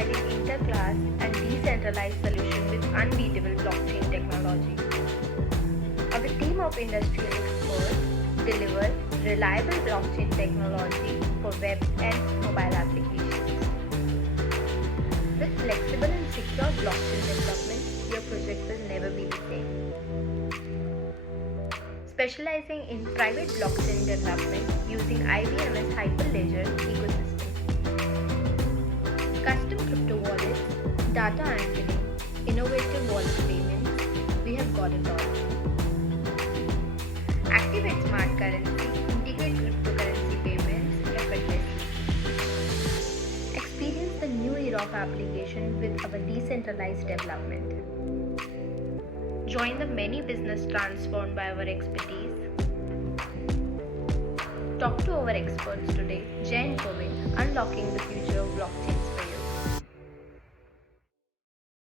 providing interclass and decentralized solutions with unbeatable blockchain technology. Our team of industry experts deliver reliable blockchain technology for web and mobile applications. With flexible and secure blockchain development, your project will never be the same. Specializing in private blockchain development using IBM's Hyperledger ecosystem. Custom crypto wallets, data anchoring, innovative wallet payments, we have got it all. Activate smart currency, integrate cryptocurrency payments effortlessly. Experience the new era of application with our decentralized development. Join the many business transformed by our expertise. Talk to our experts today. JaiInfoway, unlocking the future of blockchain.